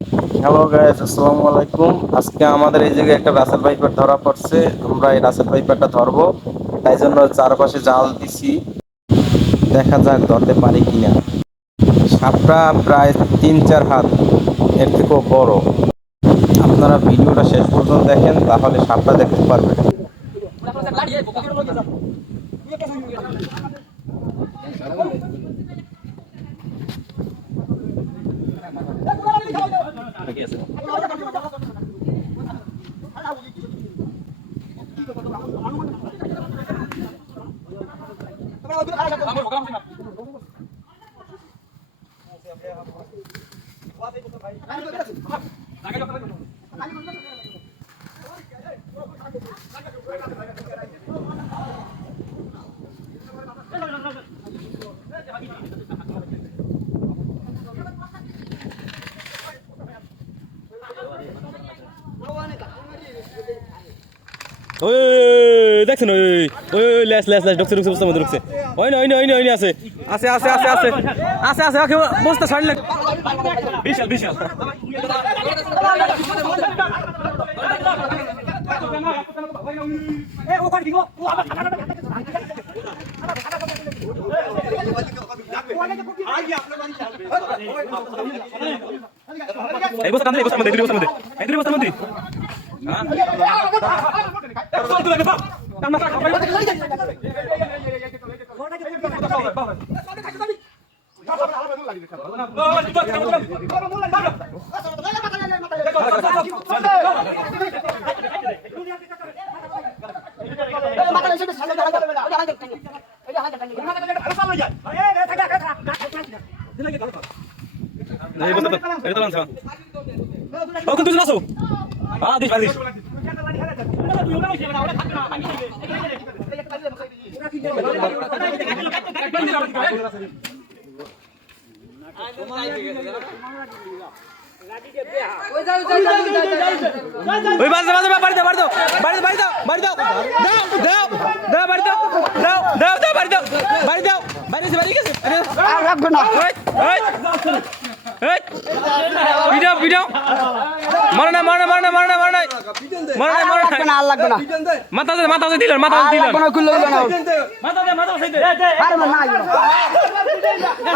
Hello guys, আসসালামু আলাইকুম। আজকে আমাদের এই জায়গায় একটা রাসেল ভাইপার ধরা পড়ছে। আমরা এই রাসেল ভাইপারটা ধরবো, তাই জন্য চারপাশে জাল দিছি। দেখা যাক ধরতে পারি কিনা। সাপটা প্রায় 3-4 হাত, এর থেকেও বড়। আপনারা ভিডিওটা শেষ পর্যন্ত দেখেন, তাহলে সাপটা দেখতে পারবেন। ওই দেখছেন ওই ওই লেস লেস লেস ঢুকছে ঢুকছে বস্তার মধ্যে ঢুকছে। ওই না ওই না ওই না ওই না আছে আছে আছে আছে আছে আছে আছে ওকে বস্তা ছাড়লে বিশাল বিশাল এই বস্তা কামলে বস্তার মধ্যে দুই বস্তার মধ্যে এই দুই বস্তার মধ্যে ও কোন তুই আসো দিস দিস ওই বাজে বাজে বাড়ি দাও বাড়ি দাও বাড়ি দাও বাড়ি দাও দাও দাও বাড়ি দাও দাও দাও দাও বাড়ি দাও বাড়ি দাও বাড়ি গেছে বাড়ি গেছে আর রাখবে না এই এই ভিডিও ভিডিও মারনা মারনা মারনা মারনা মারনা মারনা মারনা আর লাগবে না মাথা মাথা দিলেন মাথা দিলেন কোন কুল লাগবে না মাথা দে মাথা দে আরে না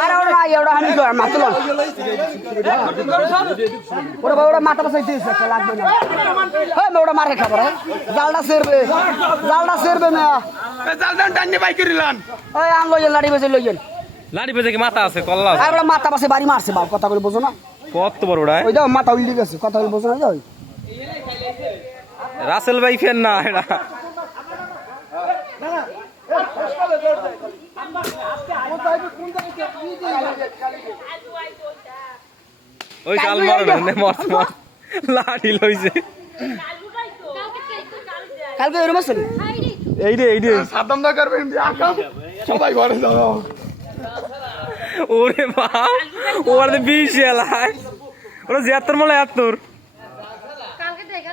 আরে ওরা এওড়া হানি তো মাথা লও ওরা ওরা মাথা বসাই দিয়েছে লাগবে না হ্যাঁ ওরা মারে খাবার জালটা সেরবে না জালটা টান্নি বাই করিলাম ওই আন লইয়েন লাড়ি বেজে লইয়েন লাড়ি বেজে কি মাথা আছে কল্লা আছে আর মাথা পাশে বাড়ি মারছে বাপ কথা কই বুঝো না কত বড় ওড়া ওই দাও মাথা উল্লি গেছে কথা কই বুঝো না যাও রাসেল ভাই ফেন না এটা ওই কাল মারবে না মত মত লাঠি লইছে কালকে এরম আছে এই রে সাবধান না করবেন আকাম সবাই ঘরে যাও ওরে বাপ ওর তো বিশাল আয় ওরা ৭০ মলে ৭০ কালকে দেখ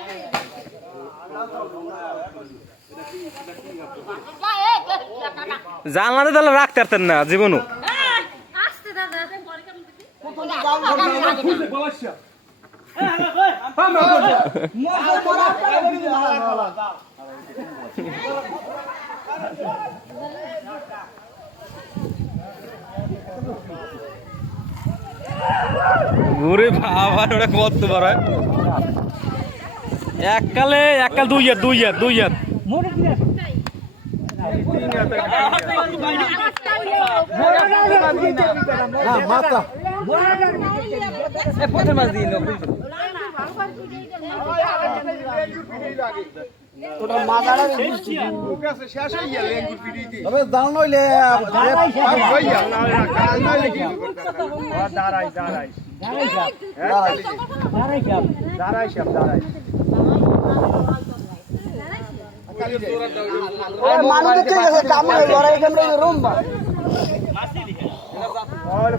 জানলাতে তাহলে রাখতে পারতেন না জীবনও আসতে দাদা ওরে বাবা ওটা কত বড় এককাল দুই হাত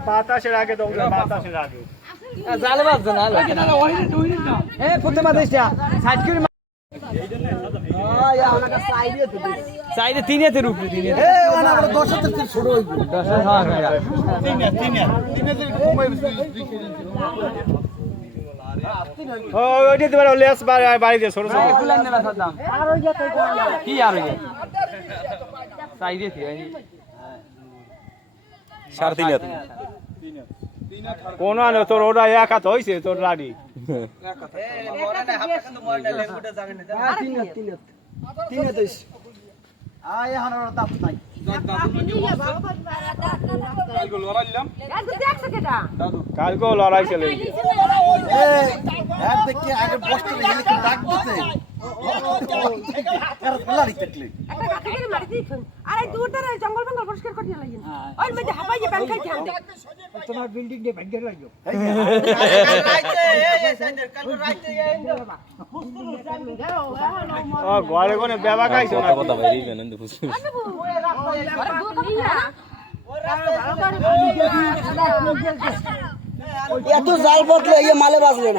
বাতাসের আগে বাতাসের আগে জালে বাজছে না প্রথমে দেশটা সাইড করে সাইডে 3 হাতের উপরে 3 হাত এই ওনা বড় 10 হাতের থেকে ছোট হইবে 10 হ্যাঁ 3 হাত 3 হাত 3 হাত ঘুমাই ওইটা দিবার লেস বাড়ি দিয়ে ছোট ছোট কুলান নেলা সাদাম কি আর হইছে চাই দিয়েছি সাড়ে তিন হাত কোন আনে তোর ওটা এক হাত হইছে তোর লাড়ি কালকেও লড়াই চলে আরে দূরটার জঙ্গল বঙ্গল পরিষ্কার করতে লাগিন ওই মধ্যে হাবাই যে ব্যাংক খাইতে আনতে তোমার বিল্ডিং দিয়ে ভাগ্য লাগলো ও ঘরে কোনে বেবা খাইছো না কথা বাইরে বেনেন দেখুন এত জাল বদলে মালে বাজলে